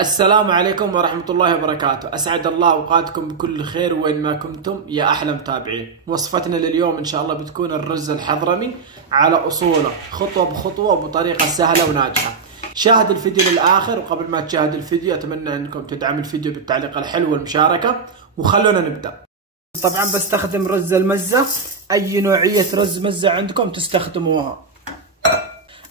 السلام عليكم ورحمة الله وبركاته. أسعد الله أوقاتكم بكل خير وين ما كنتم يا أحلى متابعين. وصفتنا لليوم إن شاء الله بتكون الرز الحضرمي على أصوله خطوة بخطوة وبطريقة سهلة وناجحة. شاهد الفيديو للآخر، وقبل ما تشاهد الفيديو أتمنى أنكم تدعموا الفيديو بالتعليق الحلو والمشاركة، وخلونا نبدأ. طبعا بستخدم رز المزة، أي نوعية رز مزة عندكم تستخدموها.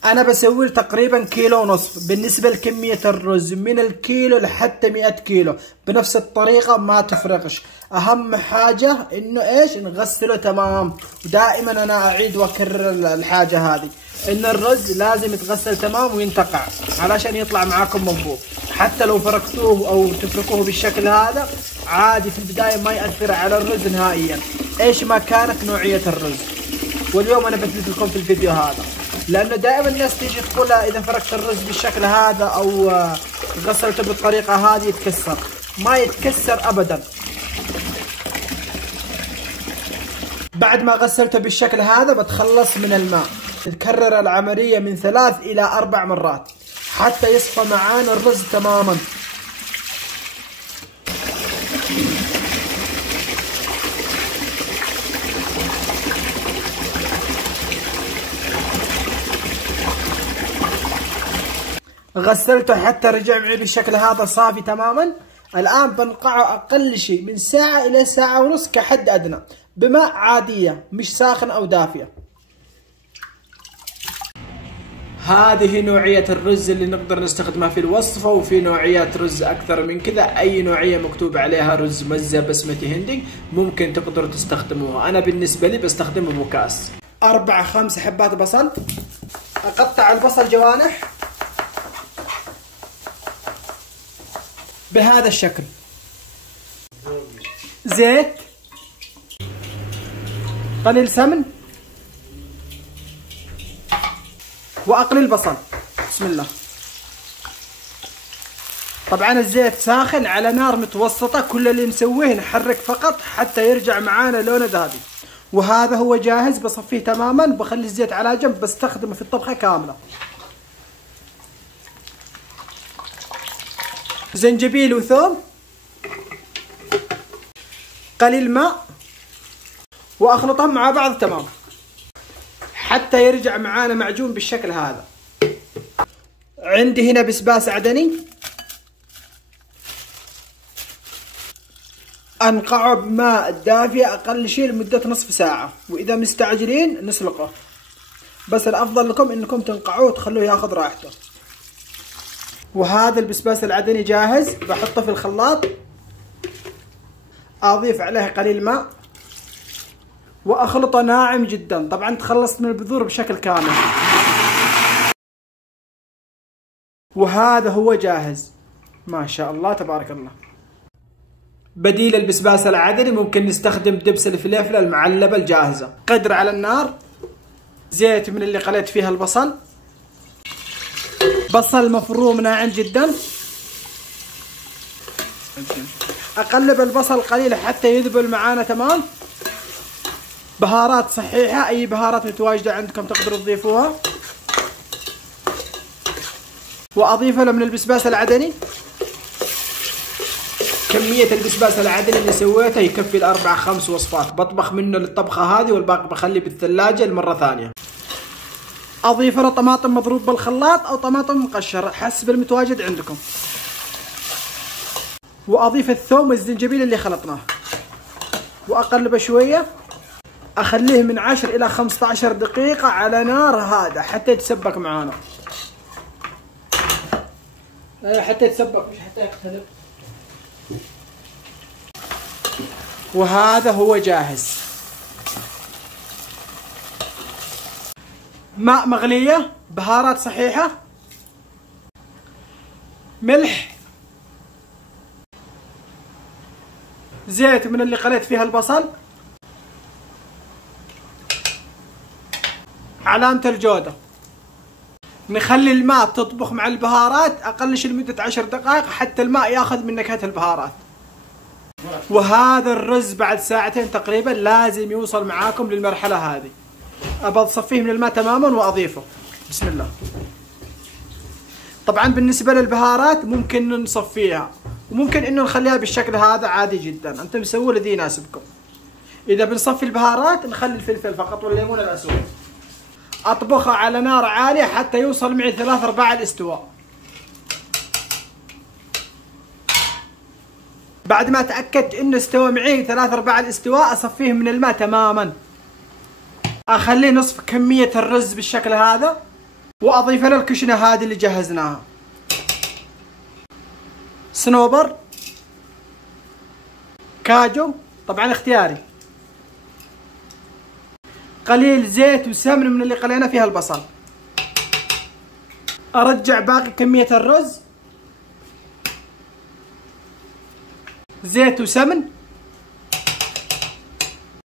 أنا بسوي تقريبا كيلو ونصف. بالنسبة لكمية الرز من الكيلو لحتى 100 كيلو بنفس الطريقة، ما تفرقش. أهم حاجة إنه إيش؟ نغسله تمام. ودائما أنا أعيد وأكرر الحاجة هذه، إن الرز لازم يتغسل تمام وينتقع علشان يطلع معاكم مضبوط. حتى لو فركتوه أو تتركوه بالشكل هذا عادي، في البداية ما يأثر على الرز نهائيا إيش ما كانت نوعية الرز. واليوم أنا بثبت لكم في الفيديو هذا، لأنه دائما الناس تيجي تقول إذا فركت الرز بالشكل هذا أو غسلته بالطريقة هذه يتكسر. ما يتكسر أبدا. بعد ما غسلته بالشكل هذا بتخلص من الماء. تكرر العملية من 3 إلى 4 مرات حتى يصفى معانا الرز تماما. غسلته حتى رجع معي بالشكل هذا صافي تماما. الآن بنقعه أقل شيء من ساعة إلى ساعة ونص كحد أدنى بماء عادية، مش ساخن أو دافية. هذه نوعية الرز اللي نقدر نستخدمها في الوصفة، وفي نوعيات رز أكثر من كذا. أي نوعية مكتوب عليها رز مزة بسمتي هندي ممكن تقدروا تستخدموها. أنا بالنسبة لي بستخدمه بكاس. 4-5 حبات بصل. أقطع البصل جوانح بهذا الشكل. زيت، قليل سمن، وأقلي البصل. بسم الله. طبعا الزيت ساخن على نار متوسطة. كل اللي نسويه نحرك فقط حتى يرجع معانا لونه ذهبي. وهذا هو جاهز. بصفيه تماما، بخلي الزيت على جنب، بستخدمه في الطبخة كاملة. زنجبيل وثوم، قليل ماء، واخلطهم مع بعض تمام حتى يرجع معانا معجون بالشكل هذا. عندي هنا بسباس عدني، انقعه بماء دافئ اقل شيء لمدة نصف ساعة، واذا مستعجلين نسلقه، بس الافضل لكم انكم تنقعوه وتخلوه ياخذ راحته. وهذا البسباس العدني جاهز. بحطه في الخلاط، اضيف عليه قليل ماء واخلطه ناعم جدا. طبعا تخلصت من البذور بشكل كامل. وهذا هو جاهز. ما شاء الله تبارك الله. بديل البسباس العدني ممكن نستخدم دبس الفلفل المعلبة الجاهزة. قدر على النار، زيت من اللي قليت فيها البصل، بصل مفروم ناعم جدا. اقلب البصل قليل حتى يذبل معانا تمام. بهارات صحيحة، اي بهارات متواجدة عندكم تقدروا تضيفوها. واضيف له من البسباس العدني. كمية البسباس العدني اللي سويته يكفي ل4-5 وصفات. بطبخ منه للطبخة هذه، والباقي بخليه بالثلاجة لمرة ثانية. اضيف له طماطم مضروب بالخلاط او طماطم مقشر حسب المتواجد عندكم. واضيف الثوم والزنجبيل اللي خلطناه، واقلبه شويه. اخليه من 10 الى 15 دقيقه على نار هادئه حتى يتسبك معانا. حتى يتسبك مش حتى يختلط. وهذا هو جاهز. ماء مغلية، بهارات صحيحة، ملح، زيت من اللي قليت فيها البصل، علامة الجودة. نخلي الماء تطبخ مع البهارات أقل شيء لمدة 10 دقائق حتى الماء ياخذ من نكهة البهارات. وهذا الرز بعد ساعتين تقريبا لازم يوصل معاكم للمرحلة هذه. أبى أصفيه من الماء تماما وأضيفه. بسم الله. طبعا بالنسبة للبهارات ممكن نصفيها وممكن انه نخليها بالشكل هذا عادي جدا، انتم سووا الذي يناسبكم. اذا بنصفي البهارات نخلي الفلفل فقط والليمون الاسود. اطبخها على نار عالية حتى يوصل معي 3/4 الاستواء. بعد ما تأكدت انه استوى معي 3/4 الاستواء اصفيه من الماء تماما. اخليه نصف كمية الرز بالشكل هذا، واضيف له الكشنة هذه اللي جهزناها. صنوبر، كاجو طبعا اختياري، قليل زيت وسمن من اللي قلينا فيها البصل. ارجع باقي كمية الرز، زيت وسمن،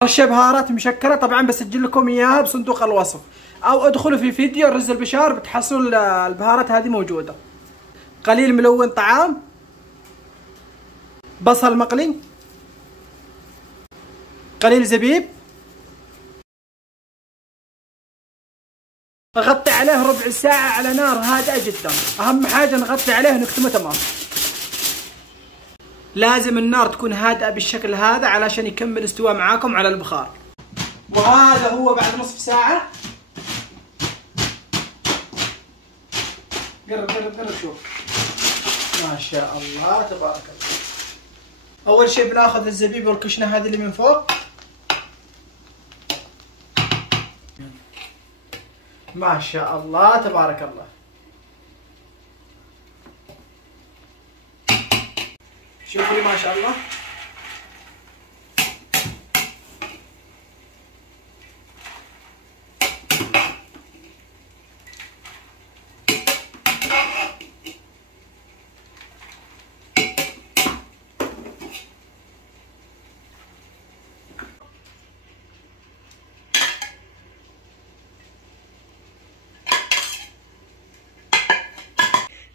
رشة بهارات مشكلة طبعا بسجل لكم اياها بصندوق الوصف، او ادخلوا في فيديو الرز البشار بتحصلوا البهارات هذه موجودة. قليل ملون طعام، بصل مقلي، قليل زبيب. اغطي عليه ربع ساعة على نار هادئة جدا، اهم حاجة نغطي عليه ونكتمه تمام. لازم النار تكون هادئة بالشكل هذا علشان يكمل استواء معاكم على البخار. وهذا هو بعد نصف ساعة. قرب شوف، ما شاء الله تبارك الله. اول شيء بناخذ الزبيب والكشنة هذه اللي من فوق. ما شاء الله تبارك الله. شوفوا ما شاء الله.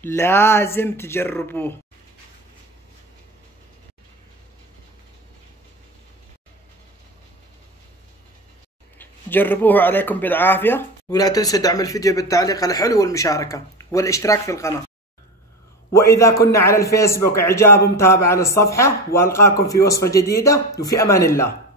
لازم تجربوه. جربوه عليكم بالعافية، ولا تنسوا دعم الفيديو بالتعليق الحلو والمشاركة والاشتراك في القناة. وإذا كنا على الفيسبوك إعجاب ومتابعة للصفحة، وألقاكم في وصفة جديدة، وفي أمان الله.